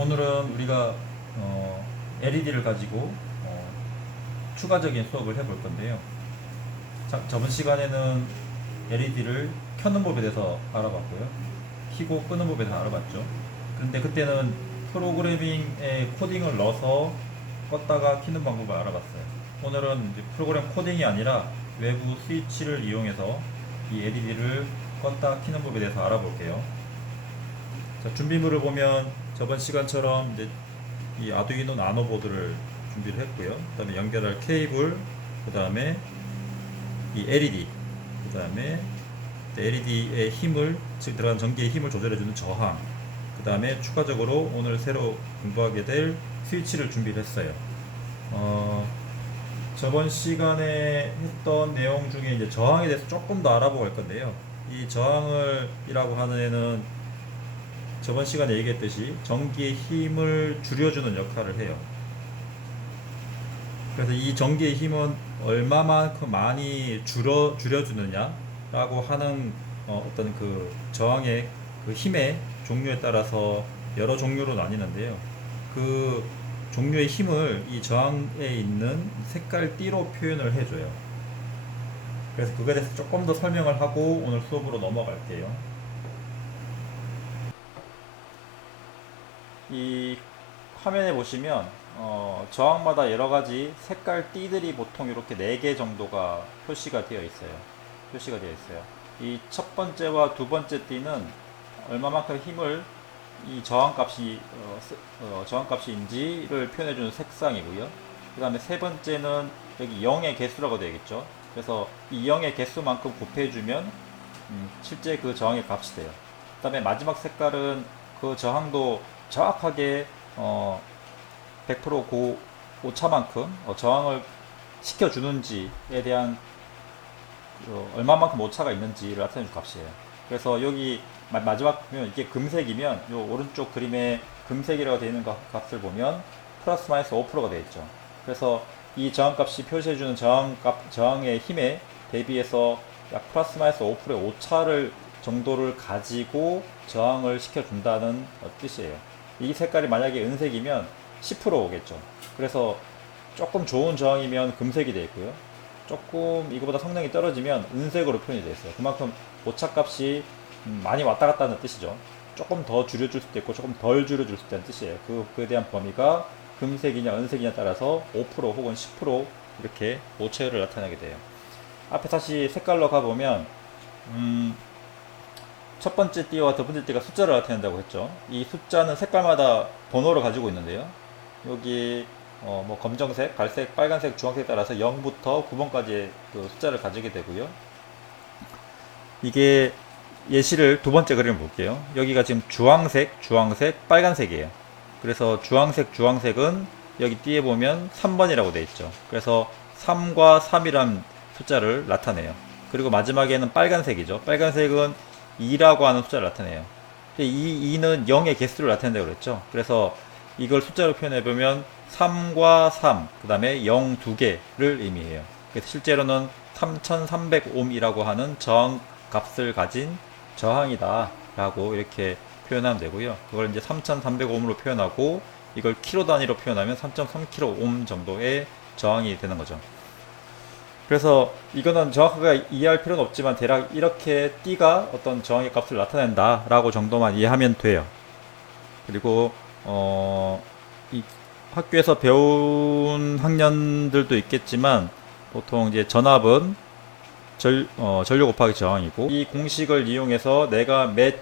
오늘은 우리가 LED를 가지고 추가적인 수업을 해볼 건데요. 저번 시간에는 LED를 켜는 법에 대해서 알아봤고요. 켜고 끄는 법에 대해서 알아봤죠. 그런데 그때는 프로그래밍에 코딩을 넣어서 껐다가 켜는 방법을 알아봤어요. 오늘은 이제 프로그램 코딩이 아니라 외부 스위치를 이용해서 이 LED를 껐다 켜는 법에 대해서 알아볼게요. 자, 준비물을 보면 저번 시간처럼 이제 이 아두이노 나노 보드를 준비를 했고요. 그 다음에 연결할 케이블, 그 다음에 이 LED, 그 다음에 LED의 힘을, 즉 들어간 전기의 힘을 조절해주는 저항, 그 다음에 추가적으로 오늘 새로 공부하게 될 스위치를 준비를 했어요. 저번 시간에 했던 내용 중에 이제 저항에 대해서 조금 더 알아보고 할 건데요. 이 저항을이라고 하는 애는 저번 시간에 얘기했듯이 전기의 힘을 줄여주는 역할을 해요. 그래서 이 전기의 힘은 얼마만큼 많이 줄여주느냐라고 하는 어떤 그 저항의 그 힘의 종류에 따라서 여러 종류로 나뉘는데요. 그 종류의 힘을 이 저항에 있는 색깔 띠로 표현을 해줘요. 그래서 그거에 대해서 조금 더 설명을 하고 오늘 수업으로 넘어갈게요. 이 화면에 보시면 저항마다 여러가지 색깔 띠들이 보통 이렇게 4개 정도가 표시가 되어 있어요. 이 첫 번째와 두 번째 띠는 얼마만큼 힘을 이 저항값인지를 표현해주는 색상이고요. 그 다음에 세 번째는 여기 0의 개수라고 되어있겠죠. 그래서 이 0의 개수만큼 곱해주면 실제 그 저항의 값이 돼요. 그 다음에 마지막 색깔은 그 저항도 정확하게 100% 오차만큼 저항을 시켜주는지에 대한 얼마만큼 오차가 있는지를 나타내는 값이에요. 그래서 여기 마지막 보면 이게 금색이면 요 오른쪽 그림에 금색이라고 되어 있는 값을 보면 플러스 마이너스 5%가 되어 있죠. 그래서 이 저항값이 표시해주는 저항의 힘에 대비해서 약 플러스 마이너스 5%의 오차를 정도를 가지고 저항을 시켜준다는 뜻이에요. 이 색깔이 만약에 은색이면 10%겠죠. 그래서 조금 좋은 저항이면 금색이 되어 있고요. 조금 이거보다 성능이 떨어지면 은색으로 표현이 되어 있어요. 그만큼 오차값이 많이 왔다 갔다 하는 뜻이죠. 조금 더 줄여줄 수도 있고 조금 덜 줄여줄 수도 있다는 뜻이에요. 그에 대한 범위가 금색이냐 은색이냐 따라서 5% 혹은 10% 이렇게 오차율을 나타내게 돼요. 앞에 다시 색깔로 가보면 첫 번째 띠와 두 번째 띠가 숫자를 나타낸다고 했죠. 이 숫자는 색깔마다 번호를 가지고 있는데요. 여기 뭐 검정색, 갈색, 빨간색, 주황색에 따라서 0부터 9번까지의 그 숫자를 가지게 되고요. 이게 예시를 두 번째 그림을 볼게요. 여기가 지금 주황색, 빨간색이에요. 그래서 주황색은 여기 띠에 보면 3번이라고 되어 있죠. 그래서 3과 3이란 숫자를 나타내요. 그리고 마지막에는 빨간색이죠. 빨간색은 2라고 하는 숫자를 나타내요. 이 2는 0의 개수를 나타낸다고 그랬죠. 그래서 이걸 숫자로 표현해보면 3과 3, 그 다음에 0 2개를 의미해요. 그래서 실제로는 3300옴이라고 하는 저항 값을 가진 저항이다 라고 이렇게 표현하면 되고요. 그걸 이제 3300옴으로 표현하고 이걸 킬로 단위로 표현하면 3.3kΩ 정도의 저항이 되는 거죠. 그래서 이거는 정확하게 이해할 필요는 없지만 대략 이렇게 띠가 어떤 저항의 값을 나타낸다 라고 정도만 이해하면 돼요. 그리고 이 학교에서 배운 학년들도 있겠지만 보통 이제 전압은 전류 곱하기 저항이고 이 공식을 이용해서 내가 몇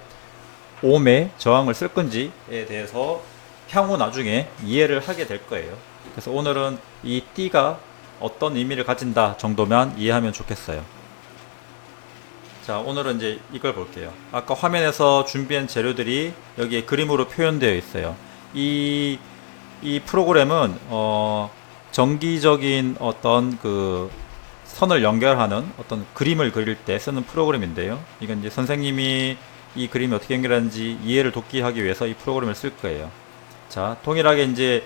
옴의 저항을 쓸 건지에 대해서 향후 나중에 이해를 하게 될 거예요. 그래서 오늘은 이 띠가 어떤 의미를 가진다 정도만 이해하면 좋겠어요. 자, 오늘은 이제 이걸 볼게요. 아까 화면에서 준비한 재료들이 여기에 그림으로 표현되어 있어요. 이 프로그램은 정기적인 어떤 그 선을 연결하는 어떤 그림을 그릴 때 쓰는 프로그램인데요. 이건 이제 선생님이 이 그림이 어떻게 연결하는지 이해를 돕기 하기 위해서 이 프로그램을 쓸 거예요. 자, 동일하게 이제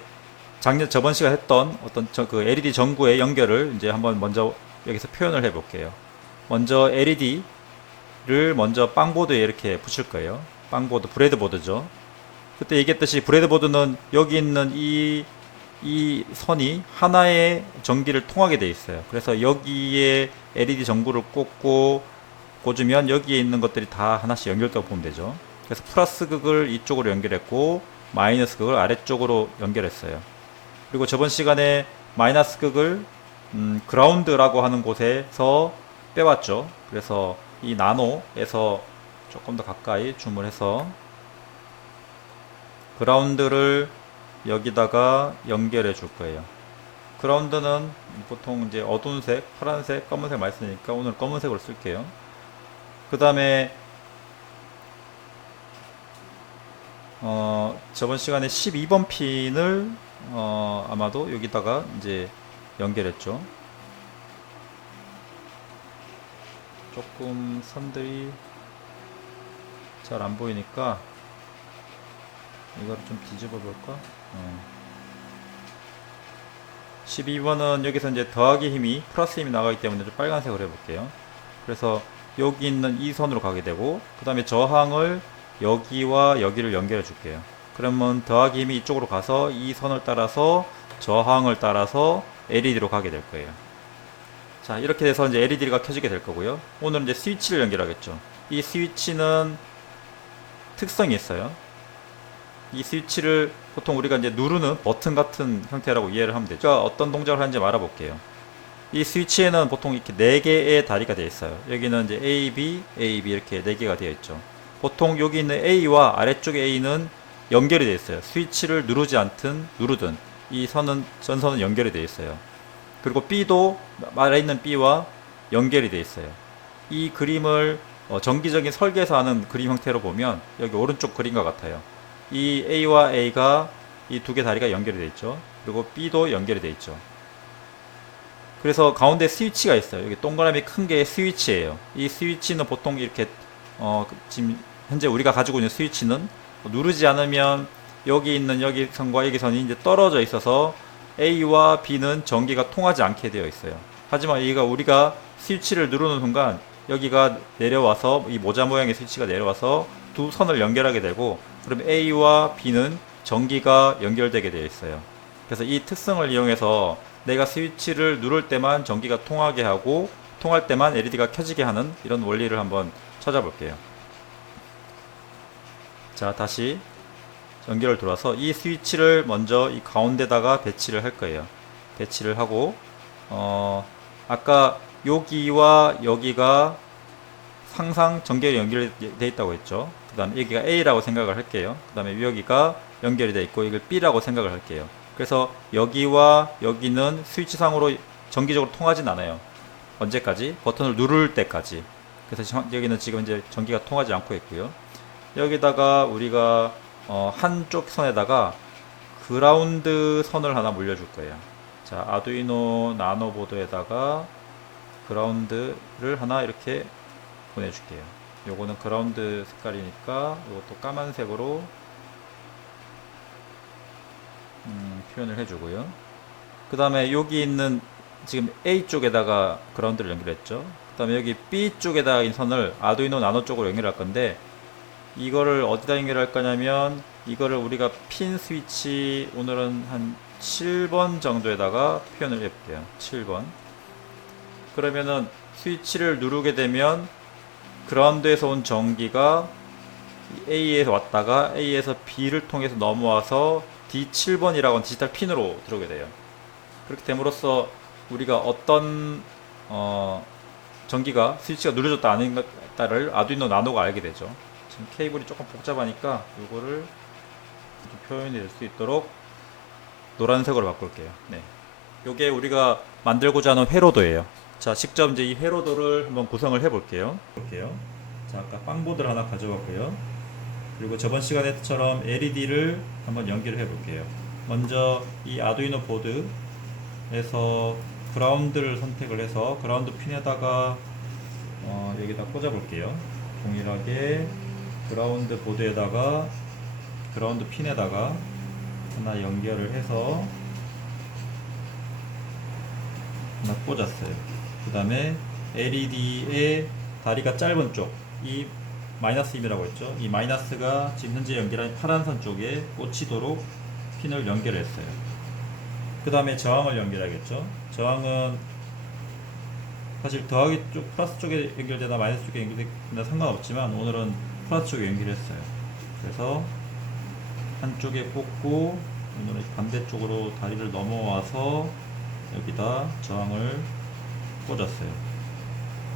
저번 시간 했던 어떤 그 LED 전구의 연결을 이제 한번 먼저 여기서 표현을 해 볼게요. 먼저 LED를 먼저 빵보드에 이렇게 붙일 거예요. 빵보드, 브레드보드죠. 그때 얘기했듯이 브레드보드는 여기 있는 이 선이 하나의 전기를 통하게 돼 있어요. 그래서 여기에 LED 전구를 꽂으면 여기에 있는 것들이 다 하나씩 연결되고 보면 되죠. 그래서 플러스 극을 이쪽으로 연결했고 마이너스 극을 아래쪽으로 연결했어요. 그리고 저번 시간에 마이너스 극을 그라운드라고 하는 곳에서 빼왔죠. 그래서 이 나노에서 조금 더 가까이 줌을 해서 그라운드를 여기다가 연결해 줄 거예요. 그라운드는 보통 이제 어두운 색, 파란색, 검은색 많이 쓰니까 오늘 검은색으로 쓸게요. 그 다음에 저번 시간에 12번 핀을 아마도 여기다가 이제 연결했죠. 조금 선들이 잘 안 보이니까 이거를 좀 뒤집어 볼까? 12번은 여기서 이제 더하기 힘이 플러스 힘이 나가기 때문에 좀 빨간색으로 해볼게요. 그래서 여기 있는 이 선으로 가게 되고 그 다음에 저항을 여기와 여기를 연결해 줄게요. 그러면 더하기 힘이 이쪽으로 가서 이 선을 따라서 저항을 따라서 LED로 가게 될 거예요. 자, 이렇게 돼서 이제 LED가 켜지게 될 거고요. 오늘은 이제 스위치를 연결하겠죠. 이 스위치는 특성이 있어요. 이 스위치를 보통 우리가 이제 누르는 버튼 같은 형태라고 이해를 하면 되죠. 그러니까 어떤 동작을 하는지 알아볼게요. 이 스위치에는 보통 이렇게 4개의 다리가 되어 있어요. 여기는 이제 A, B, A, B 이렇게 4개가 되어 있죠. 보통 여기 있는 A와 아래쪽에 A는 연결이 되어 있어요. 스위치를 누르지 않든 누르든 이 전선은 연결이 되어 있어요. 그리고 B도 아래 있는 B와 연결이 되어 있어요. 이 그림을 정기적인 설계에서 하는 그림 형태로 보면 여기 오른쪽 그림과 같아요. 이 A와 A가 이 두 개 다리가 연결이 되어 있죠. 그리고 B도 연결이 되어 있죠. 그래서 가운데 스위치가 있어요. 여기 동그라미 큰 게 스위치예요. 이 스위치는 보통 이렇게 지금 현재 우리가 가지고 있는 스위치는 누르지 않으면 여기 있는 여기 선과 여기 선이 이제 떨어져 있어서 A와 B는 전기가 통하지 않게 되어 있어요. 하지만 우리가 스위치를 누르는 순간 여기가 내려와서 이 모자 모양의 스위치가 내려와서 두 선을 연결하게 되고 그럼 A와 B는 전기가 연결되게 되어 있어요. 그래서 이 특성을 이용해서 내가 스위치를 누를 때만 전기가 통하게 하고 통할 때만 LED가 켜지게 하는 이런 원리를 한번 찾아볼게요. 자, 다시 연결을 돌아서 이 스위치를 먼저 이 가운데다가 배치를 할 거예요. 배치를 하고 아까 여기와 여기가 항상 전기가 연결되어 있다고 했죠. 그 다음에 여기가 A라고 생각을 할게요. 그 다음에 여기가 연결이 되어 있고 이걸 B라고 생각을 할게요. 그래서 여기와 여기는 스위치상으로 정기적으로 통하진 않아요. 언제까지? 버튼을 누를 때까지. 그래서 여기는 지금 이제 전기가 통하지 않고 있고요. 여기다가 우리가 한쪽 선에다가 그라운드 선을 하나 물려줄 거예요. 자, 아두이노 나노 보드에다가 그라운드를 하나 이렇게 보내줄게요. 요거는 그라운드 색깔이니까 이것도 까만색으로 표현을 해주고요. 그 다음에 여기 있는 지금 A 쪽에다가 그라운드를 연결했죠. 그 다음에 여기 B 쪽에다가 이 선을 아두이노 나노 쪽으로 연결할 건데 이거를 어디다 연결할 거냐면 이거를 우리가 핀 스위치 오늘은 한 7번 정도에다가 표현을 해볼게요. 7번. 그러면은 스위치를 누르게 되면 그라운드에서 온 전기가 A에서 왔다가 A에서 B를 통해서 넘어와서 D7번이라고 하는 디지털 핀으로 들어오게 돼요. 그렇게 됨으로써 우리가 어떤 전기가 스위치가 누려졌다 아닌가를 아두이노 나노가 알게 되죠. 지금 케이블이 조금 복잡하니까 이거를 표현이 될 수 있도록 노란색으로 바꿀게요. 네. 요게 우리가 만들고자 하는 회로도예요. 자, 직접 이제 이 회로도를 한번 구성을 해 볼게요. 자, 아까 빵보드를 하나 가져왔고요. 그리고 저번 시간에처럼 LED를 한번 연결해 볼게요. 먼저 이 아두이노 보드에서 그라운드를 선택을 해서 그라운드 핀에다가 여기다 꽂아 볼게요. 동일하게 그라운드 보드에다가 그라운드 핀에다가 하나 연결을 해서 하나 꽂았어요. 그 다음에 LED의 다리가 짧은 쪽, 이 마이너스 2이라고 했죠. 이 마이너스가 지금 현재 연결한 파란 선 쪽에 꽂히도록 핀을 연결했어요. 그 다음에 저항을 연결하겠죠. 저항은 사실 더하기 쪽 플러스 쪽에 연결되나 마이너스 쪽에 연결되나 상관없지만 오늘은 플러스 쪽에 연결했어요. 그래서 한쪽에 꽂고 오늘은 반대쪽으로 다리를 넘어와서 여기다 저항을 꽂았어요.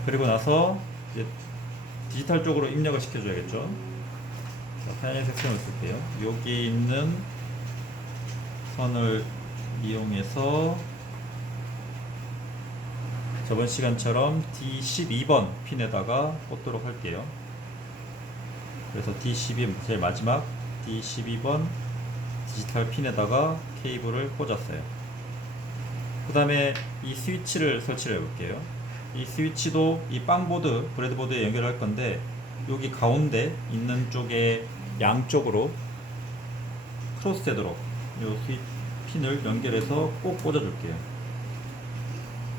그리고 나서 이제 디지털 쪽으로 입력을 시켜줘야겠죠. 자, 하얀색 선을 쓸게요. 여기 있는 선을 이용해서 저번 시간처럼 D12번 핀에다가 꽂도록 할게요. 그래서 D12 제일 마지막 D12번 디지털 핀에다가 케이블을 꽂았어요. 그 다음에 이 스위치를 설치를 해볼게요. 이 스위치도 이 빵보드, 브레드보드에 연결할 건데 여기 가운데 있는 쪽에 양쪽으로 크로스 되도록 이 스위치 핀을 연결해서 꼭 꽂아줄게요.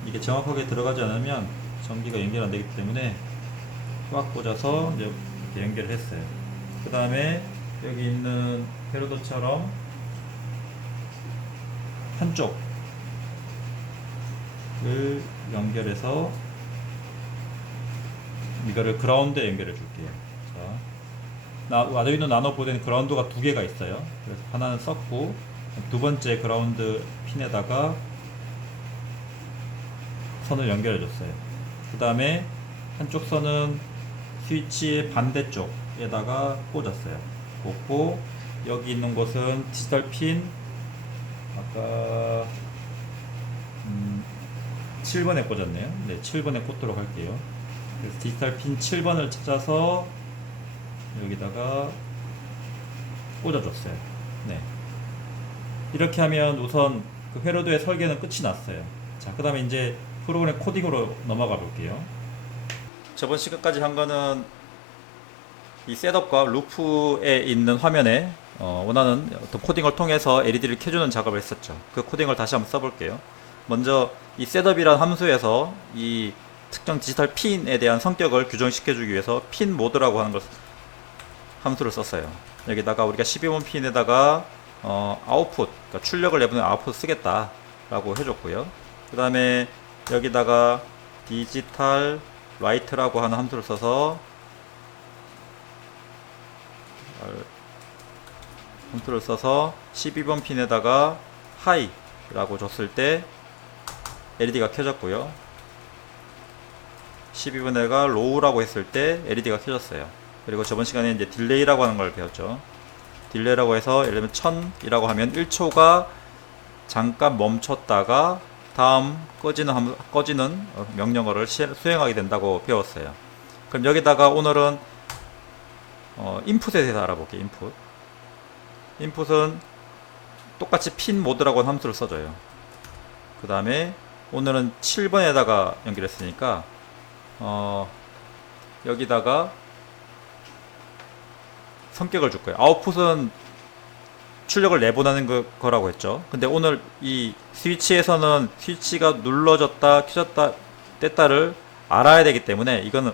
이게 정확하게 들어가지 않으면 전기가 연결 안 되기 때문에 꽉 꽂아서 이제 이렇게 연결을 했어요. 그 다음에 여기 있는 패러도처럼 한쪽을 연결해서 이거를 그라운드에 연결해 줄게요. 자, 아두이노 나노 보드에는 그라운드가 두 개가 있어요. 그래서 하나는 썼고 두 번째 그라운드 핀에다가 선을 연결해 줬어요. 그 다음에 한쪽 선은 스위치의 반대쪽에다가 꽂았어요. 꽂고 여기 있는 곳은 디지털 핀 아까 7번에 꽂았네요. 네, 7번에 꽂도록 할게요. 그래서 디지털 핀 7번을 찾아서 여기다가 꽂아줬어요. 네. 이렇게 하면 우선 그 회로도의 설계는 끝이 났어요. 자, 그 다음에 이제 프로그램 코딩으로 넘어가 볼게요. 저번 시간까지 한 거는 이 셋업과 루프에 있는 화면에 원하는 어떤 코딩을 통해서 LED를 켜주는 작업을 했었죠. 그 코딩을 다시 한번 써볼게요. 먼저 이 셋업이라는 함수에서 이 특정 디지털 핀에 대한 성격을 규정시켜주기 위해서 핀 모드라고 하는 걸 함수를 썼어요. 여기다가 우리가 12번 핀에다가 아웃풋, 그러니까 출력을 내보낸 아웃풋 쓰겠다라고 해줬고요. 그 다음에 여기다가 디지털 라이트라고 하는 함수를 써서 12번 핀에다가 하이라고 줬을 때 LED가 켜졌고요. 12번에가 로우라고 했을 때 LED가 켜졌어요. 그리고 저번 시간에 이제 딜레이라고 하는 걸 배웠죠. 딜레이라고 해서 예를 들면 1000이라고 하면 1초가 잠깐 멈췄다가 다음 꺼지는 명령어를 수행하게 된다고 배웠어요. 그럼 여기다가 오늘은 인풋에 대해서 알아볼게요. 인풋은 똑같이 핀 모드라고 하는 함수를 써줘요. 그 다음에 오늘은 7번에다가 연결했으니까 여기다가 성격을 줄 거예요. 아웃풋은 출력을 내보내는 거라고 했죠. 근데 오늘 이 스위치에서는 스위치가 눌러졌다 켜졌다 뗐다를 알아야 되기 때문에 이거는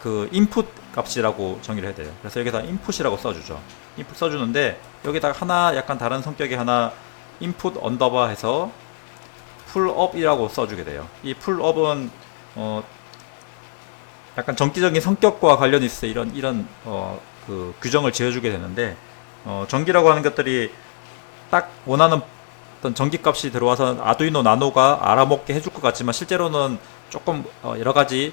그 인풋 값이라고 정의를 해야 돼요. 그래서 여기다 인풋이라고 써주죠. 인풋 써주는데 여기다가 하나 약간 다른 성격의 하나 인풋 언더바 해서 풀업이라고 써주게 돼요. 이 풀업은 약간 전기적인 성격과 관련이 있어요. 이런 그 규정을 지어주게 되는데 전기라고 하는 것들이 딱 원하는 어떤 전기값이 들어와서 아두이노 나노가 알아먹게 해줄 것 같지만 실제로는 조금 여러 가지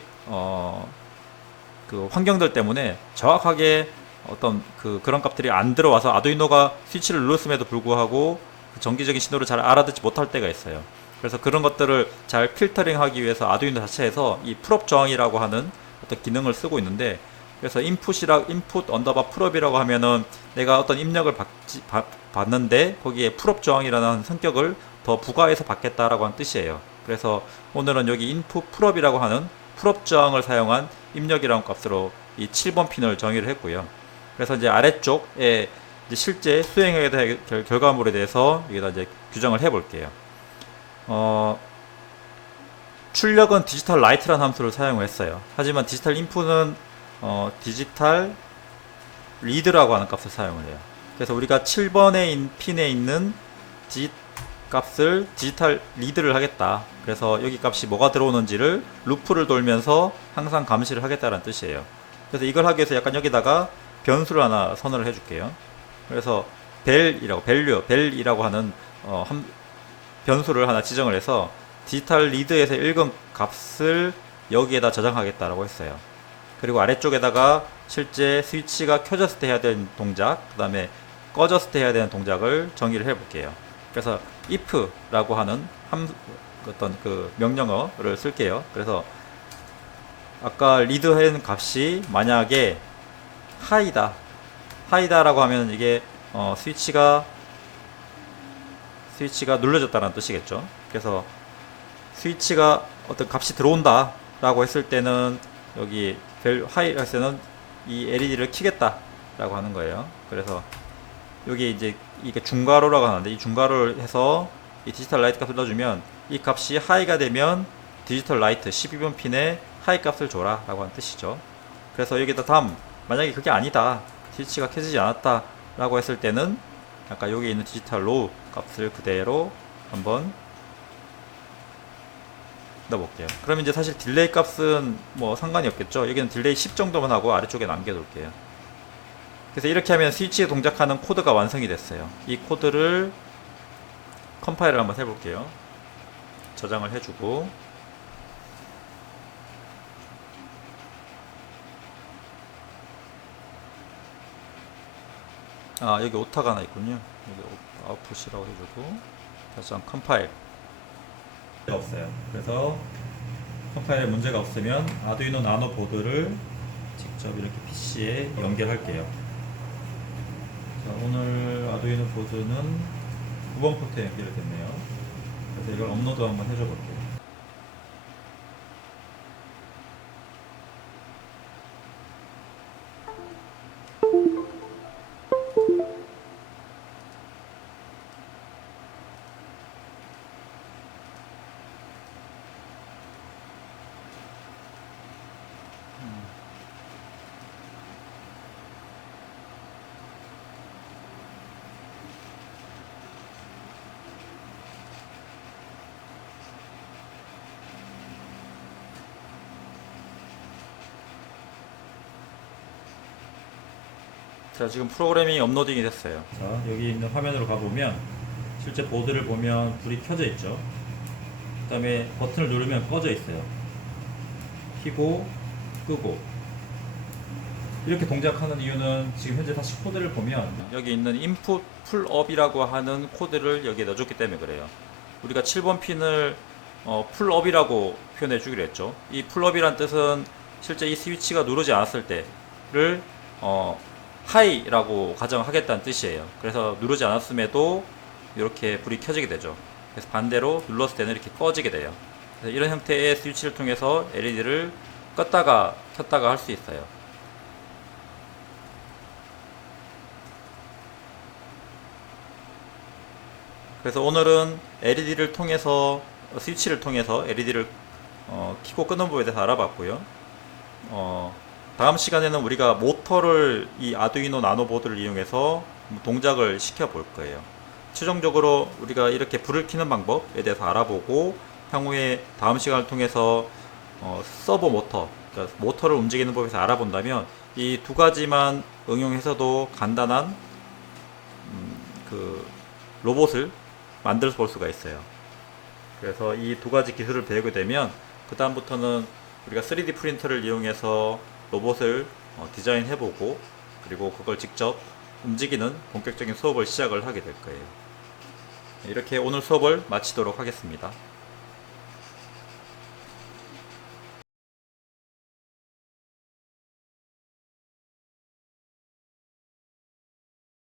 그 환경들 때문에 정확하게 어떤 그런 값들이 안 들어와서 아두이노가 스위치를 눌렀음에도 불구하고 그 전기적인 신호를 잘 알아듣지 못할 때가 있어요. 그래서 그런 것들을 잘 필터링하기 위해서 아두이노 자체에서 이 풀업 저항이라고 하는 어떤 기능을 쓰고 있는데, 그래서 인풋 언더바 풀업이라고 하면은 내가 어떤 입력을 받는데 거기에 풀업 저항이라는 성격을 더 부가해서 받겠다라고 하는 뜻이에요. 그래서 오늘은 여기 인풋 풀업이라고 하는 풀업 저항을 사용한 입력이라는 값으로 이 7번 핀을 정의를 했고요. 그래서 이제 아래쪽에 이제 실제 수행하게 될 결과물에 대해서 여기다 이제 규정을 해 볼게요. 출력은 디지털 라이트라는 함수를 사용했어요. 하지만 디지털 인풋은 디지털 리드라고 하는 값을 사용을 해요. 그래서 우리가 7번의 핀에 있는 값을 디지털 리드를 하겠다. 그래서 여기 값이 뭐가 들어오는지를 루프를 돌면서 항상 감시를 하겠다는 뜻이에요. 그래서 이걸 하기 위해서 약간 여기다가 변수를 하나 선언을 해줄게요. 그래서 벨이라고 하는 변수를 하나 지정을 해서 디지털 리드에서 읽은 값을 여기에다 저장하겠다라고 했어요. 그리고 아래쪽에다가 실제 스위치가 켜졌을 때 해야 되는 동작, 그 다음에 꺼졌을 때 해야 되는 동작을 정의를 해볼게요. 그래서 if라고 하는 어떤 그 명령어를 쓸게요. 그래서 아까 리드한 값이 만약에 하이다라고 하면 이게 스위치가 눌러졌다는 뜻이겠죠. 그래서 스위치가 어떤 값이 들어온다 라고 했을 때는 여기 하이 했을 때는 이 LED를 켜겠다 라고 하는 거예요. 그래서 여기 이제 이게 중괄호라고 하는데 이 중괄호를 해서 이 디지털 라이트 값을 넣어주면 이 값이 하이가 되면 디지털 라이트 12번 핀에 하이 값을 줘라 라고 하는 뜻이죠. 그래서 여기다 다음 만약에 그게 아니다, 스위치가 켜지지 않았다 라고 했을 때는 아까 여기 있는 디지털 로우 값을 그대로 한번 넣어볼게요. 그럼 이제 사실 딜레이 값은 뭐 상관이 없겠죠. 여기는 딜레이 10 정도만 하고 아래쪽에 남겨둘게요. 그래서 이렇게 하면 스위치에 동작하는 코드가 완성이 됐어요. 이 코드를 컴파일을 한번 해볼게요. 저장을 해주고 여기 오타가 하나 있군요. 여기 아웃풋이라고 해주고 다시 한번 컴파일 없어요. 그래서 컴파일에 문제가 없으면 아두이노 나노 보드를 직접 이렇게 PC에 연결할게요. 자, 오늘 아두이노 보드는 9번 포트에 연결이 됐네요. 그래서 이걸 업로드 한번 해줘 볼게요. 자, 지금 프로그래밍이 업로딩이 됐어요. 자, 여기 있는 화면으로 가보면 실제 보드를 보면 불이 켜져 있죠. 그 다음에 버튼을 누르면 꺼져 있어요. 켜고 끄고 이렇게 동작하는 이유는 지금 현재 다시 코드를 보면 여기 있는 input 풀업이라고 하는 코드를 여기에 넣어줬기 때문에 그래요. 우리가 7번 핀을 풀업이라고 표현해 주기로 했죠. 이 풀업이란 뜻은 실제 이 스위치가 누르지 않았을 때를 하이라고 가정하겠다는 뜻이에요. 그래서 누르지 않았음에도 이렇게 불이 켜지게 되죠. 그래서 반대로 눌렀을 때는 이렇게 꺼지게 돼요. 그래서 이런 형태의 스위치를 통해서 LED를 껐다가 켰다가 할 수 있어요. 그래서 오늘은 LED를 통해서 스위치를 통해서 LED를 켜고 끄는 법에 대해서 알아봤고요. 다음 시간에는 우리가 모터를 이 아두이노 나노 보드를 이용해서 동작을 시켜 볼 거예요. 최종적으로 우리가 이렇게 불을 켜는 방법에 대해서 알아보고 향후에 다음 시간을 통해서 서버 모터, 그러니까 모터를 움직이는 법에 대해서 알아본다면 이 두 가지만 응용해서도 간단한 그 로봇을 만들어 볼 수가 있어요. 그래서 이 두 가지 기술을 배우게 되면 그 다음부터는 우리가 3D 프린터를 이용해서 로봇을 디자인해보고 그리고 그걸 직접 움직이는 본격적인 수업을 시작을 하게 될 거예요. 이렇게 오늘 수업을 마치도록 하겠습니다.